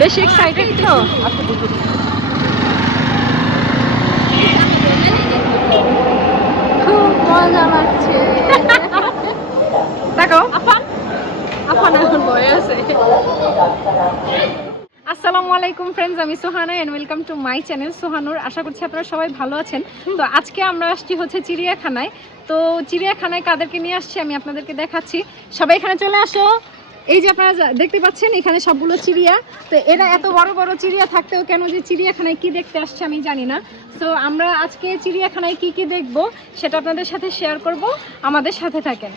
বেশি এক্সাইটেড তো খুব মজা লাগছে দেখো আফান এখন বয়ে আছে আসসালামু আলাইকুম ফ্রেন্ডস, আমি Sohana and welcome to my channel Sohanur. আশা করছি আপনারা সবাই ভালো আছেন। তো আজকে আমরা আসছি হচ্ছে চিড়িয়াখানায়। তো চিড়িয়াখানায় কাদেরকে নিয়ে আসছি আমি আপনাদেরকে দেখাচ্ছি। সবাই এখানে চলে আসো। এই যে আপনারা দেখতে পাচ্ছেন এখানে সবগুলো চিড়িয়া। তো এরা এত বড় বড় চিড়িয়া থাকতেও কেন যে চিড়িয়াখানায় কি দেখতে আসছে আমি জানি না। তো আমরা আজকে চিড়িয়াখানায় কি কি দেখব সেটা আপনাদের সাথে শেয়ার করব, আমাদের সাথে থাকেন।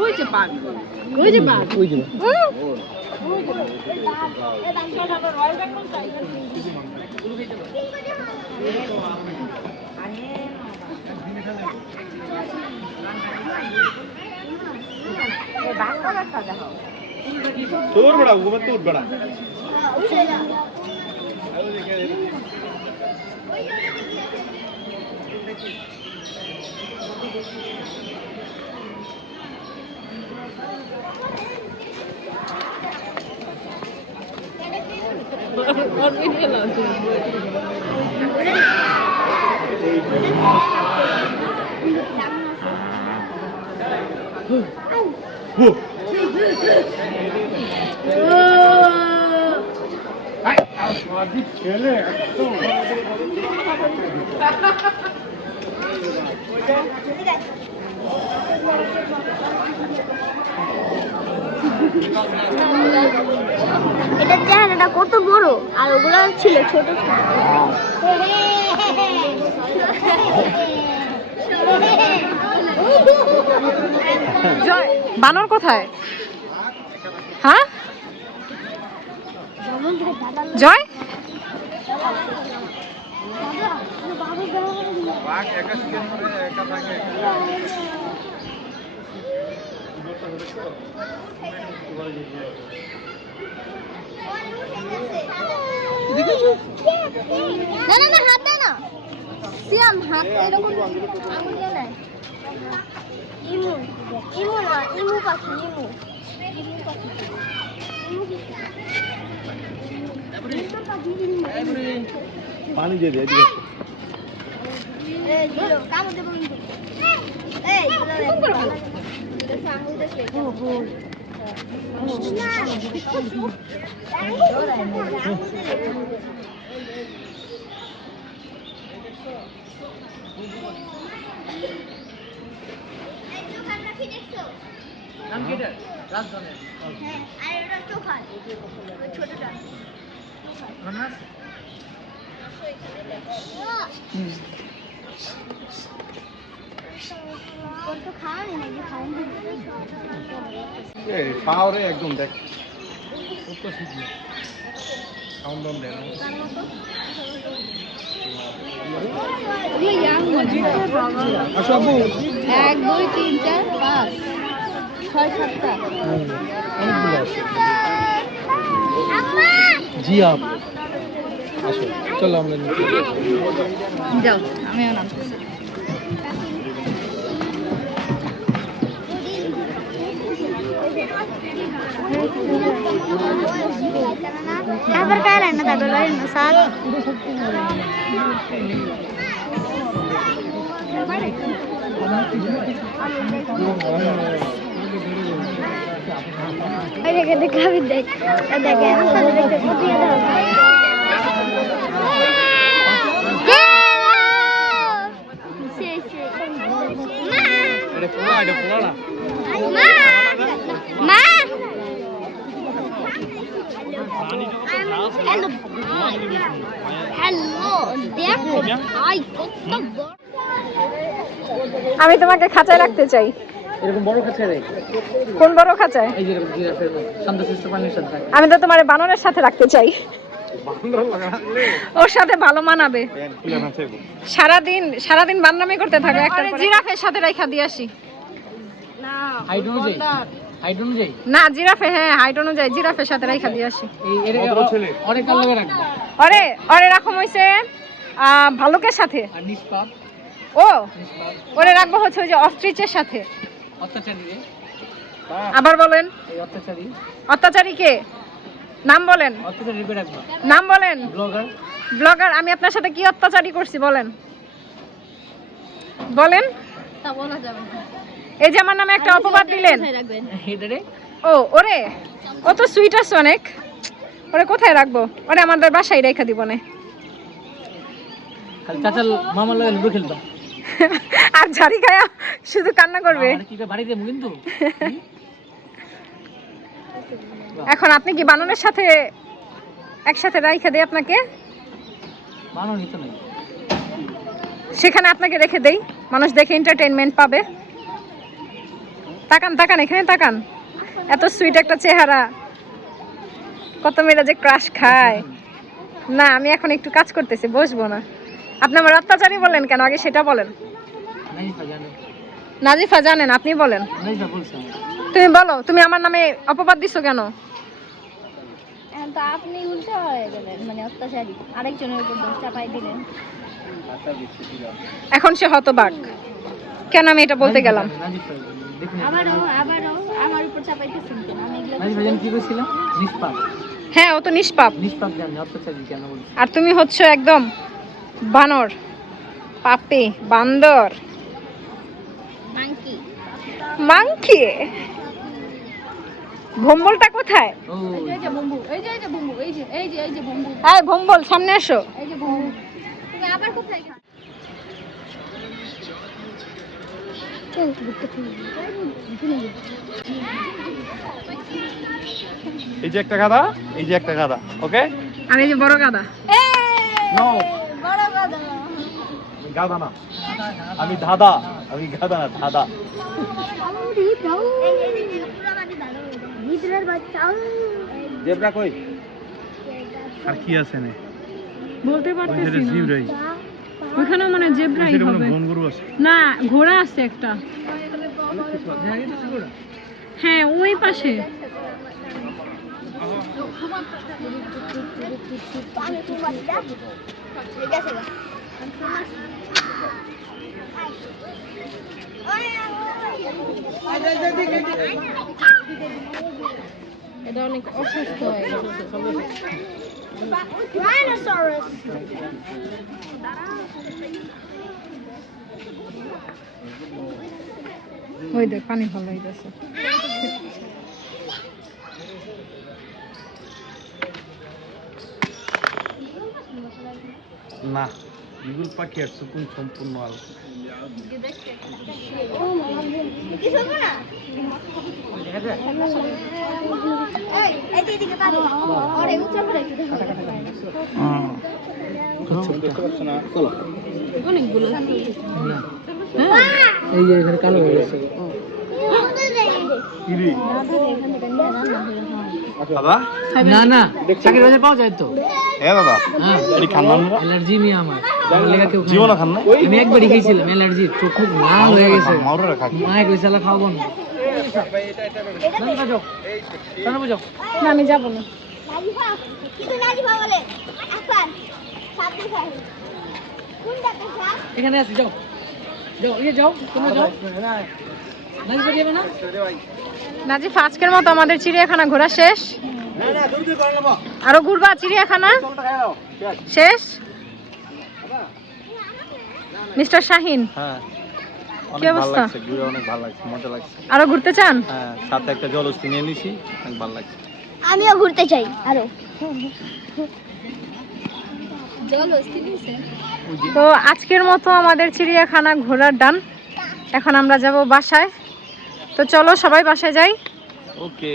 ওই যে বাঘ, ওই যে বাঘ, ওই যে তোর বড়া ঘুমে তোর বড়া ছেলে একদম এটা চেহারাটা কত বড় আর ওগুলো ছিল ছোট ছোট। বানর কোথায়? হ্যাঁ জয় না না না হাত দেয় না, সিয়াম হাত এরকম আঙুল দিয়ে নেয়। ইমু ইমু না ইমু পাখি, ইমু ইমু পাখি, পানি দিয়ে দে এই দিলো কাম দেব কিন্তু এই দিলো আঙুল দেখে পাওয়ারে একদম দেখ সাউন্ড দেন আসো আব্বু 1 2 3 4 5 6 7টা অনেকগুলো আছে। জি আপ আসো চলো আমরা নিচে যাও, আমিও নামতেছি। Kabar kaya na taguloy na sa Ay, nagkakabit din. Nagkakabit din. Nagkakabit din. Ada pula lah. Ma! Hello. Hello. দেখো ভাই কত বড়। আমি তোমাকে খাঁচায় রাখতে চাই। এরকম বড় খাঁচা রে। কোন বড় খাঁচায়? এই যে এরকম জিরাফের শান্তশিষ্ট পানির সাথে থাকে। আমি তো তোমার বানরের সাথে রাখতে চাই। ওর সাথে ভালো মানাবে। সারাদিন বান্দরামি করতে থাকে একটা জিরাফের সাথে রাখা দিয়ে আসি। হাইট অনুযায়ী না জিরাফে, হ্যাঁ হাইট অনুযায়ী জিরাফের সাথে রাখা দিয়ে আসি। অনেক কাল লাগে রাখবো। ওরে রাখম হইছে ভালুকের সাথে। আর নিষ্পাপ ওরে রাখবো হচ্ছে ওই যে অস্ট্রিচের সাথে। অত্যাচারী রে। আবার বলেন। এই অত্যাচারী। অত্যাচারী কে? নাম বলেন। অত্যাচারী কে রাখবো? নাম বলেন। ব্লগার। আমি আপনার সাথে কি অত্যাচারী করছি বলেন? বলেন। তা বলা যাবে না। এই যে আমার নামে একটা অপবাদ দিলেন। ওরে ও তো সুইট আছে অনেক। ওরে কোথায় রাখবো? ওরে আমাদের বাসায় রেখে দিব না। খালি চাচাল মামার লাগে লুডো খেলতাম। আর ঝাড়ি খায়া শুধু কান্না করবে। বাড়িতে কিন্তু এখন আপনি কি বানরের সাথে একসাথে রাইখা দেই আপনাকে? বানর নিত নাই। সেখানে আপনাকে রেখে দেই, মানুষ দেখে এন্টারটেইনমেন্ট পাবে। তাকান এখানে তাকান। এত সুইট একটা চেহারা, কত মেয়েরা যে ক্রাশ খায়। না আমি এখন একটু কাজ করতেছি, বসবো না। আপনি আমার অত্যাচারী বললেন কেন? আগে সেটা বলেন। নাজিফা জানেন, আপনি বলেন। তুমি বলো, তুমি আমার নামে অপবাদ দিছো কেন? তো আপনি উল্টো হয়ে গেলেন, মানে অত্যাচারী আরেকজনের উপর দোষ চাপাই দিলেন। এখন সে হতবাক কেন আমি এটা বলতে গেলাম। আবারও আমার উপর চাপাইতেছেন কেন? আমি কি কইছিলাম? নিষ্পাপ। হ্যাঁ ও তো নিষ্পাপ। জানি অত্যাচারী কেন বলছি। আর তুমি হচ্ছে একদম বানর, পাপি, বান্দর, মাংকি। ভম্বলটা কোথায়? এই যে বম্বু, এই যে বম্বু, এই যে বম্বু, এই ভম্বল সামনে আসো। এই যে বম্বু। তুমি আবার কোথায় গেলে? এই যে একটা গাদা, এই যে একটা গাদা, ওকে? আর এই যে বড় গাদা। নো, বড় গাদা। গাদা না, আমি ধাদা, আমি গাদা না, ধাদা। জেব্রা কই? আর কি আছে নে? বলতে পারতেছি না। ওখানে মানে জেব্রাই হবে। না, ঘোড়া আছে একটা। হ্যাঁ ওই পাশে। এটা অনেক অসুস্থ হয়ে গেছে। ওই দেখ পানি ভালো হয়ে গেছে। না, বিগুল পাখি আর সুকুন সম্পূর্ণ আলাদা। অনেকগুলো এই যে এখানে কালো হয়ে গেছে। দাদা? না না, চাকরির বাজার পাওয়া যায় তো। হ্যাঁ দাদা, হ্যাঁ, এটি খান না? অ্যালার্জি মি আমার। লেগা কেউ খায় জীবনও খান না? আমি একবারই খেয়েছিলাম, অ্যালার্জি, চোখ খুব লাল হয়ে গেছে। মাউরা খাকি। মায়ের কইছে আলা খাওয়াবো না। না আমি যাবো না। এখানে আছি, যাও যাও, এই যাও, তোমরা যাও। নাজিফা যাবে না? নাজিফা, আজকের মতো আমাদের চিড়িয়াখানা ঘোরা শেষ। আরো ঘুরবা চিড়িয়াখানা? শেষ? মিস্টার শাহিন, হ্যাঁ কি অবস্থা? ঘুরে অনেক ভালো লাগছে, মজা লাগছে। আরো ঘুরতে চান? হ্যাঁ, সাথে একটা জলহস্তি নিয়ে নিছি, অনেক ভালো লাগছে। আমিও ঘুরতে চাই আরো। তো আজকের মতো আমাদের চিড়িয়াখানা ঘোরার ডান। এখন আমরা যাব বাসায়। তো চলো সবাই বাসায় যাই। ওকে।